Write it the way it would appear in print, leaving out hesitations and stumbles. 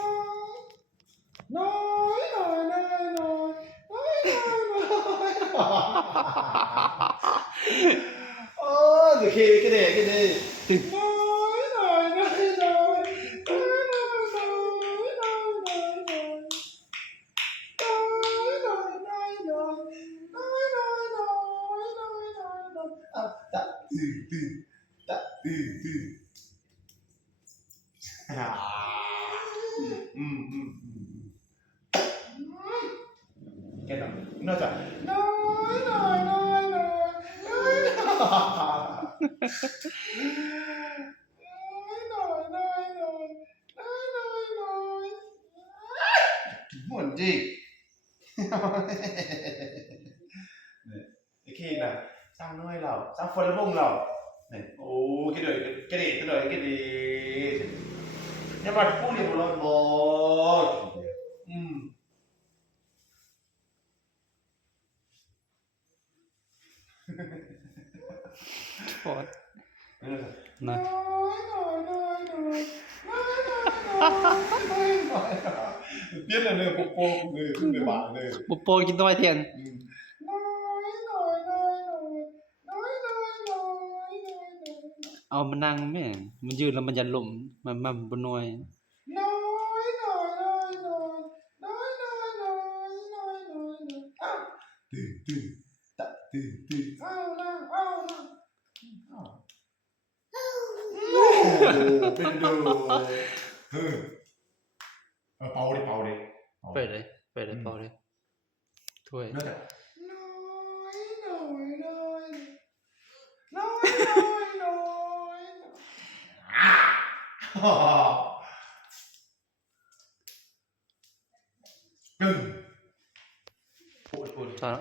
น้อยน้อยน้อยน้อยน้อยน้อยน้อยโอ้ยโอเคก็ได้ก็ได้น้อยน้อยน้อยน้อยน้อยน้อยน้อยน้อยน้อยน้อยตะตื้อตะตื้อแกน่ะน่าจะน้อยน้อยน้อยน้อยน้อยน้อยน้อยน้อยน้อยน้อยน้อยหมุนจิโอเคนะสร้างน้อยเราสร้างคนละวงเราเนี่ยโอ้cái đời cái đi nhưng mà cũng đi một lần mộtโคตรนะ biết là nơi bộ người bạn nơi บุปโปกินต้อยเทียนเอามันนั่งแม่มันยืนแล้วมันจะล้มมันบ่น้อยตื่นตะตื่นเป็นดูเป่าดิไปเลยเป่าเลยถ้วย น่าจะพูด